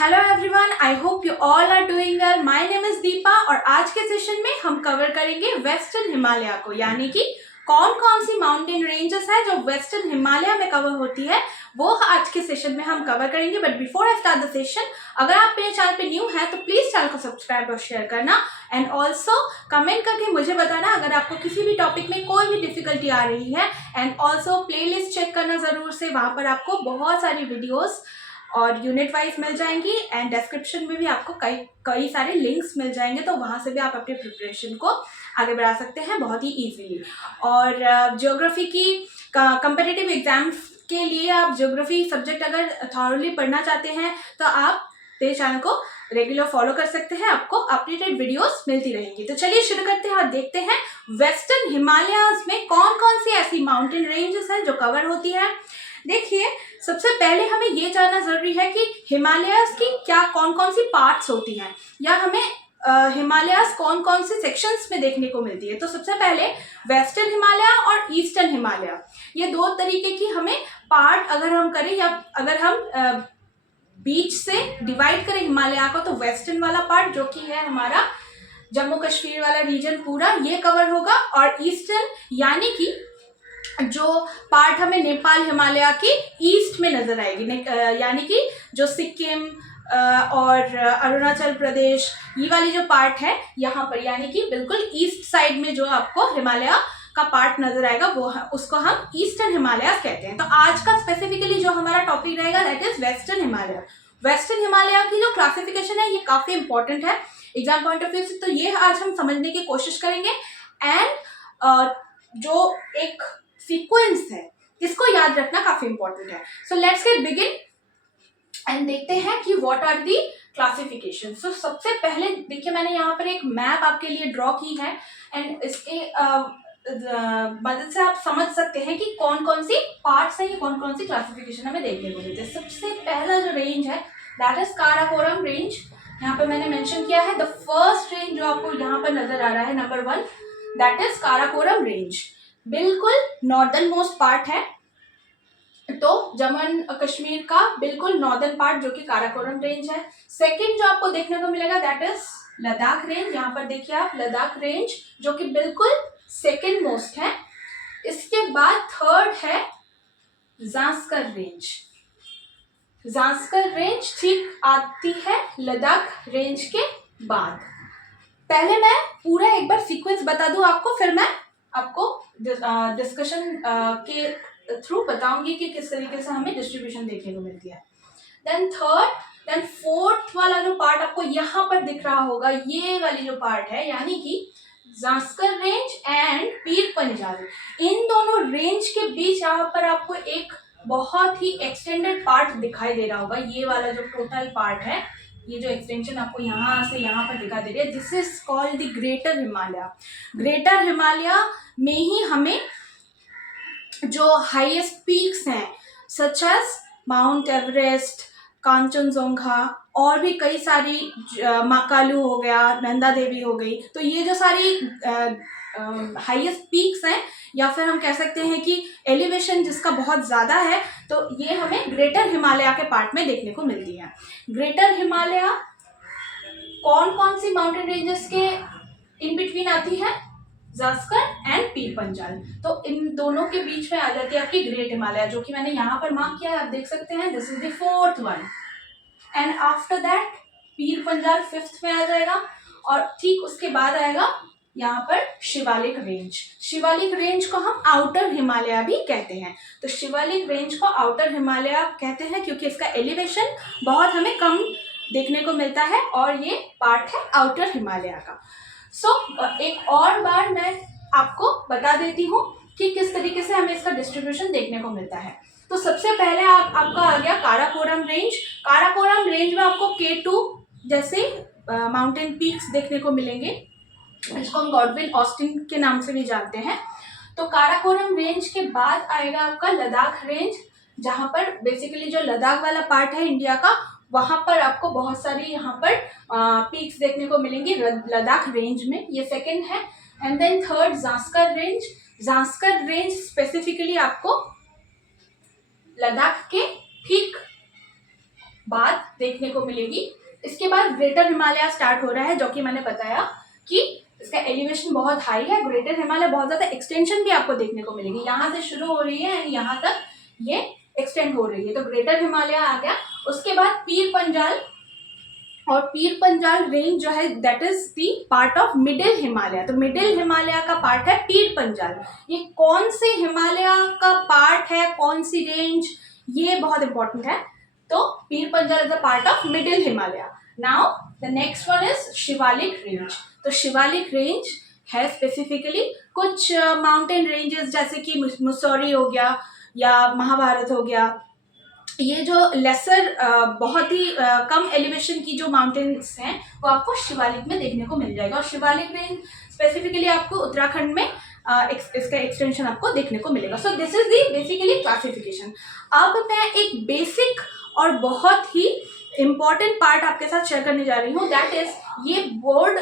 Hello everyone, I hope you all are doing well. My name is Deepa और आज के session में हम कवर करेंगे वेस्टर्न हिमालय को, यानी कि कौन कौन सी माउंटेन रेंजेस है जो वेस्टर्न हिमालय में कवर होती है, वो आज के सेशन में हम कवर करेंगे। But before I start the session, अगर आप मेरे चैनल पे न्यू है तो प्लीज चैनल को सब्सक्राइब और शेयर करना एंड ऑल्सो कमेंट करके मुझे बताना अगर आपको किसी भी टॉपिक में कोई भी डिफिकल्टी आ रही है। एंड ऑल्सो प्लेलिस्ट चेक करना जरूर से, वहां पर आपको बहुत सारी वीडियोस और यूनिट वाइज मिल जाएंगी एंड डिस्क्रिप्शन में भी आपको कई सारे लिंक्स मिल जाएंगे, तो वहां से भी आप अपने प्रिपरेशन को आगे बढ़ा सकते हैं बहुत ही इजीली। और ज्योग्राफी की कंपेटिटिव एग्जाम्स के लिए आप ज्योग्राफी सब्जेक्ट अगर थॉरली पढ़ना चाहते हैं तो आप मेरे चैनल को रेगुलर फॉलो कर सकते हैं, आपको अपडेटेड वीडियोस मिलती रहेंगी। तो चलिए शुरू करते हैं और देखते हैं वेस्टर्न हिमालयाज में कौन कौन सी ऐसी माउंटेन रेंजेस हैं जो कवर होती है। देखिए, सबसे पहले हमें ये जानना जरूरी है कि हिमालयाज की क्या कौन कौन सी पार्ट्स होती हैं, या हमें हिमालयाज कौन कौन से सेक्शंस में देखने को मिलती है। तो सबसे पहले वेस्टर्न हिमालय और ईस्टर्न हिमालय, ये दो तरीके की हमें पार्ट अगर हम करें, या अगर हम बीच से डिवाइड करें हिमालय को, तो वेस्टर्न वाला पार्ट जो कि है हमारा जम्मू कश्मीर वाला रीजन पूरा, ये कवर होगा। और ईस्टर्न यानी कि जो पार्ट हमें नेपाल हिमालय की ईस्ट में नजर आएगी, यानी कि जो सिक्किम और अरुणाचल प्रदेश, ये वाली जो पार्ट है यहाँ पर, यानी कि बिल्कुल ईस्ट साइड में जो आपको हिमालय का पार्ट नजर आएगा, वो उसको हम ईस्टर्न हिमालय कहते हैं। तो आज का स्पेसिफिकली जो हमारा टॉपिक रहेगा that is western Himalaya. Western Himalaya की जो क्लासिफिकेशन है ये काफी इंपॉर्टेंट है एग्जाम पॉइंट ऑफ व्यू से, तो ये आज हम समझने की कोशिश करेंगे। एंड जो एक सीक्वेंस है इसको याद रखना काफी इंपॉर्टेंट है। So let's get begin and देखते हैं कि व्हाट आर दी क्लासिफिकेशन। सो सबसे पहले देखिए, मैंने यहाँ पर एक मैप आपके लिए ड्रॉ की है एंड इसके मदद से आप समझ सकते हैं कि कौन कौन सी पार्ट्स है, कौन कौन सी क्लासिफिकेशन हमें देखने को मिलती है। सबसे पहला जो रेंज है दैट इज काराकोरम रेंज। यहाँ पे मैंने मेंशन किया है द फर्स्ट रेंज जो आपको यहाँ पर नजर आ रहा है, number 1, that is Karakoram range. बिल्कुल नॉर्दर्न मोस्ट पार्ट है, तो जम्मू एंड कश्मीर का बिल्कुल नॉर्दर्न पार्ट जो कि काराकोरम रेंज है। सेकंड जो आपको देखने को मिलेगा दैट इज लद्दाख रेंज। यहाँ पर देखिए आप, लद्दाख रेंज जो कि बिल्कुल सेकंड मोस्ट है। इसके बाद थर्ड है जास्कर रेंज। जास्कर रेंज ठीक आती है लद्दाख रेंज के बाद। पहले मैं पूरा एक बार सीक्वेंस बता दूं आपको, फिर मैं आपको डिस्कशन के थ्रू बताऊंगी कि किस तरीके से हमें डिस्ट्रीब्यूशन देखने को मिलती है। देन थर्ड, देन फोर्थ वाला जो पार्ट आपको यहाँ पर दिख रहा होगा, ये वाली जो पार्ट है, यानी कि जास्कर रेंज एंड पीर पंजाल, इन दोनों रेंज के बीच यहाँ पर आपको एक बहुत ही एक्सटेंडेड पार्ट दिखाई दे रहा होगा। ये वाला जो टोटल पार्ट है, ये जो एक्सटेंशन आपको यहाँ से यहाँ पर दिखाई दे रही है, this is called the greater Himalaya. Greater Himalaya में ही हमें जो हाईएस्ट पीक्स हैं सच एज माउंट एवरेस्ट, कांचनजोंगा और भी कई सारी, माकालू हो गया, नंदा देवी हो गई, तो ये जो सारी हाईएस्ट पीक्स हैं, या फिर हम कह सकते हैं कि एलिवेशन जिसका बहुत ज़्यादा है, तो ये हमें ग्रेटर हिमालय के पार्ट में देखने को मिलती है। ग्रेटर हिमालय कौन कौन सी माउंटेन रेंजेस के इन बिटवीन आती है? जास्कर एंड पीर पंजाल। तो इन दोनों के बीच में आ जाती है आपकी ग्रेट हिमालय, जो कि मैंने यहाँ पर मार्क किया है, आप देख सकते हैं, this is the fourth one. And after that Pir Panjal fifth में आ जाएगा, और ठीक उसके बाद आएगा यहाँ पर शिवालिक रेंज। शिवालिक रेंज को हम आउटर हिमालय भी कहते हैं। तो शिवालिक रेंज को आउटर हिमालय कहते हैं क्योंकि इसका एलिवेशन बहुत हमें कम देखने को मिलता है, और ये पार्ट है आउटर हिमालय का। एक और बार मैं आपको बता देती हूँ कि किस तरीके से हमें इसका डिस्ट्रीब्यूशन देखने को मिलता है। तो सबसे पहले आपका आ गया काराकोरम रेंज। काराकोरम रेंज में आपको K2 जैसे माउंटेन पीक्स देखने को मिलेंगे, इसको हम गॉडविन ऑस्टिन के नाम से भी जानते हैं। तो काराकोरम रेंज के बाद आएगा आपका लद्दाख रेंज, जहाँ पर बेसिकली जो लद्दाख वाला पार्ट है इंडिया का, वहां पर आपको बहुत सारी यहाँ पर पीक्स देखने को मिलेंगी लद्दाख रेंज में, ये सेकंड है। And then third Zanskar range. Zanskar range specifically आपको लद्दाख के ठीक बात देखने को मिलेगी। इसके बाद ग्रेटर हिमालय स्टार्ट हो रहा है, जो कि मैंने बताया कि इसका एलिवेशन बहुत हाई है। ग्रेटर हिमालय बहुत ज्यादा एक्सटेंशन भी आपको देखने को मिलेगी, यहाँ से शुरू हो रही है एंड यहाँ तक ये एक्सटेंड हो रही है, तो ग्रेटर हिमालय आ गया। उसके बाद पीर पंजाल, और पीर पंजाल रेंज जो है that is the part of middle Himalaya. तो मिडिल हिमालय का पार्ट है पीर पंजाल। ये कौन से हिमालय का पार्ट है, कौन सी रेंज, ये बहुत इंपॉर्टेंट है। तो Pir Panjal is a part of middle Himalaya. Now the next one is Shivalik range. तो शिवालिक रेंज है स्पेसिफिकली कुछ माउंटेन रेंजेस जैसे कि मुसौरी हो गया या महाभारत हो गया, ये जो लेसर बहुत ही कम एलिवेशन की जो माउंटेन्स हैं वो आपको शिवालिक में देखने को मिल जाएगा। और शिवालिक रेंज स्पेसिफिकली आपको उत्तराखंड में इसका एक्सटेंशन आपको देखने को मिलेगा। So this is the basically classification. अब मैं एक बेसिक और बहुत ही इम्पॉर्टेंट पार्ट आपके साथ शेयर करने जा रही हूँ, दैट इज ये बोर्ड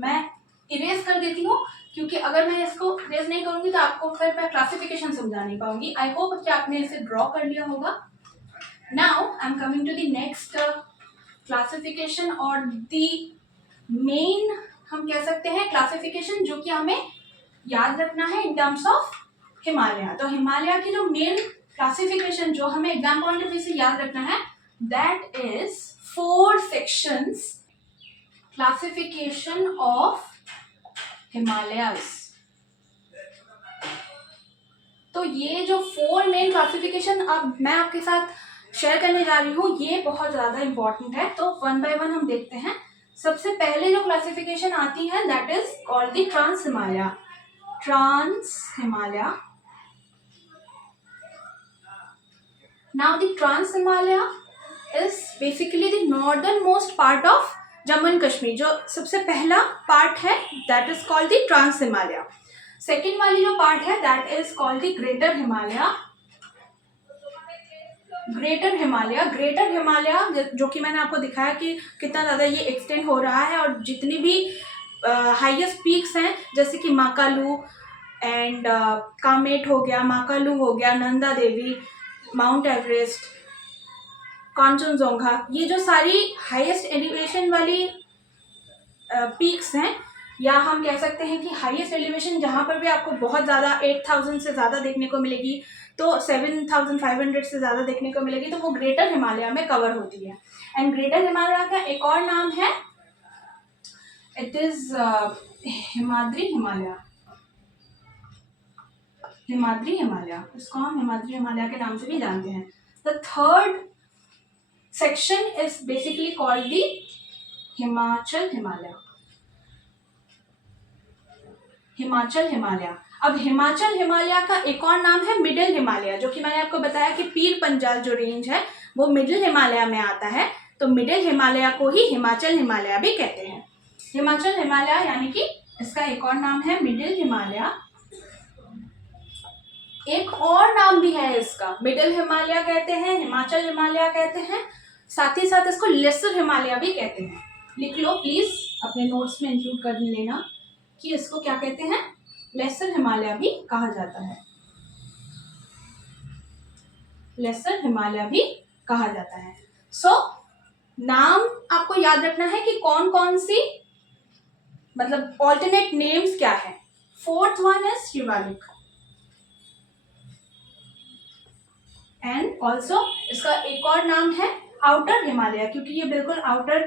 मैं इरेज कर देती हूँ, क्योंकि अगर मैं इसको इरेज नहीं करूँगी तो आपको फिर मैं क्लासिफिकेशन समझा नहीं पाऊंगी। आई होप कि आपने इसे ड्रॉ कर लिया होगा। Now I'm coming to the next classification और the main हम कह सकते हैं क्लासिफिकेशन जो कि हमें याद रखना है in terms of हिमालय। तो हिमालय की जो मेन क्लासिफिकेशन जो हमें एग्जाम पॉइंट ऑफ व्यू से याद रखना है, that is 4 sections classification of Himalayas। तो ये जो 4 मेन क्लासिफिकेशन अब मैं आपके साथ शेयर करने जा रही हूँ, ये बहुत ज़्यादा इंपॉर्टेंट है। तो वन बाय वन हम देखते हैं। सबसे पहले जो क्लासिफिकेशन आती है that is called the trans Himalaya. Trans Himalaya. Now the trans Himalaya is basically the northernmost part of Jammu and Kashmir. जो सबसे पहला पार्ट है that is called the trans Himalaya. Second वाली जो पार्ट है that is called the greater Himalaya. Greater Himalaya, greater Himalaya जो कि मैंने आपको दिखाया कि कितना ज़्यादा ये एक्सटेंड हो रहा है, और जितनी भी हाईएस्ट पीक्स हैं जैसे कि माकालू एंड कामेट हो गया, माकालू हो गया, नंदा देवी, माउंट एवरेस्ट, कांचनजोंगा, ये जो सारी हाईएस्ट एलिवेशन वाली पीक्स हैं, या हम कह सकते हैं कि हाईएस्ट एलिवेशन जहाँ पर भी आपको बहुत ज़्यादा 8000 से ज़्यादा देखने को मिलेगी, तो 7500 से ज़्यादा देखने को मिलेगी, तो वो ग्रेटर हिमालय में कवर होती है। एंड ग्रेटर हिमालय का एक और नाम है, इट इज हिमाद्री हिमालय। हिमाद्री हिमालय, इसको हम हिमाद्री हिमालय के नाम से भी जानते हैं। The third section is basically called the Himachal Himalaya. Himachal Himalaya. अब हिमाचल हिमालय का एक और नाम है मिडिल हिमालय, जो कि मैंने आपको बताया कि पीर पंजाल जो रेंज है वो मिडिल हिमालय में आता है, तो मिडिल हिमालय को ही हिमाचल हिमालय भी कहते हैं। हिमाचल हिमालय यानी कि इसका एक और नाम है मिडिल हिमालय। एक और नाम भी है इसका, मिडिल हिमालय कहते हैं, हिमाचल हिमालय कहते हैं, साथ ही साथ इसको लेसर हिमालय भी कहते हैं। लिख लो प्लीज, अपने नोट्स में इंक्लूड कर लेना कि इसको क्या कहते हैं, लेसर हिमालय भी कहा जाता है। लेसर हिमालय भी कहा जाता है। सो नाम आपको याद रखना है कि कौन कौन सी, मतलब ऑल्टरनेट नेम्स क्या है। Fourth one is Shivalik, and also इसका एक और नाम है आउटर हिमालय, क्योंकि ये बिल्कुल आउटर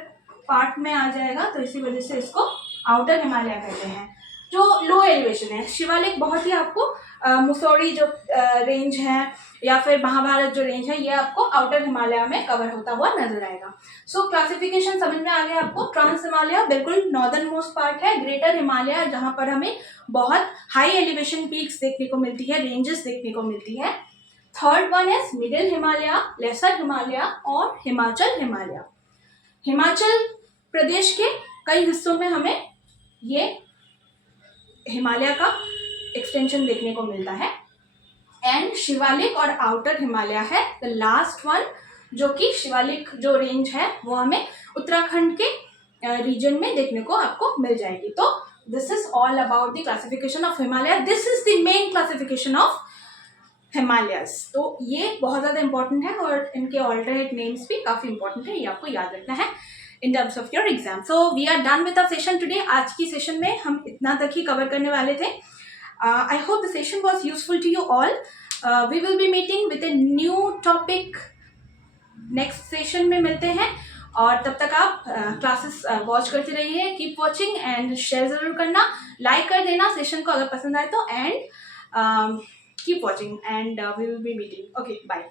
पार्ट में आ जाएगा, तो इसी वजह से इसको आउटर हिमालय कहते हैं। जो लो एलिवेशन है, शिवालिक बहुत ही आपको मुसौरी जो रेंज है या फिर महाभारत जो रेंज है, ये आपको आउटर हिमालय में कवर होता हुआ नजर आएगा। सो क्लासिफिकेशन समझ में आ गया आपको। ट्रांस हिमालय बिल्कुल नॉर्दर्न मोस्ट पार्ट है। ग्रेटर हिमालय जहाँ पर हमें बहुत हाई एलिवेशन पीक्स देखने को मिलती है, रेंजेस देखने को मिलती है। Third one is middle Himalaya, lesser Himalaya और हिमाचल हिमालय। हिमाचल प्रदेश के कई हिस्सों में हमें ये हिमालय का एक्सटेंशन देखने को मिलता है। एंड शिवालिक और आउटर हिमालय है द लास्ट वन, जो कि शिवालिक जो रेंज है वो हमें उत्तराखंड के रीजन में देखने को आपको मिल जाएगी। तो this is all about the classification of Himalaya. This is the main classification of Himalayas. तो ये बहुत ज़्यादा इंपॉर्टेंट है और इनके ऑल्टरनेट नेम्स भी काफ़ी इंपॉर्टेंट है, ये आपको याद रखना है in terms of your exam. So we are done with our session today. आज की सेशन में हम इतना तक ही कवर करने वाले थे। I hope the session was useful to you all. We will be meeting with a new topic next session में मिलते हैं, और तब तक आप क्लासेस वॉच करते रहिए। कीप वॉचिंग एंड शेयर ज़रूर करना, लाइक कर देना सेशन को अगर पसंद आए तो, and keep watching and we will be meeting. Okay, bye.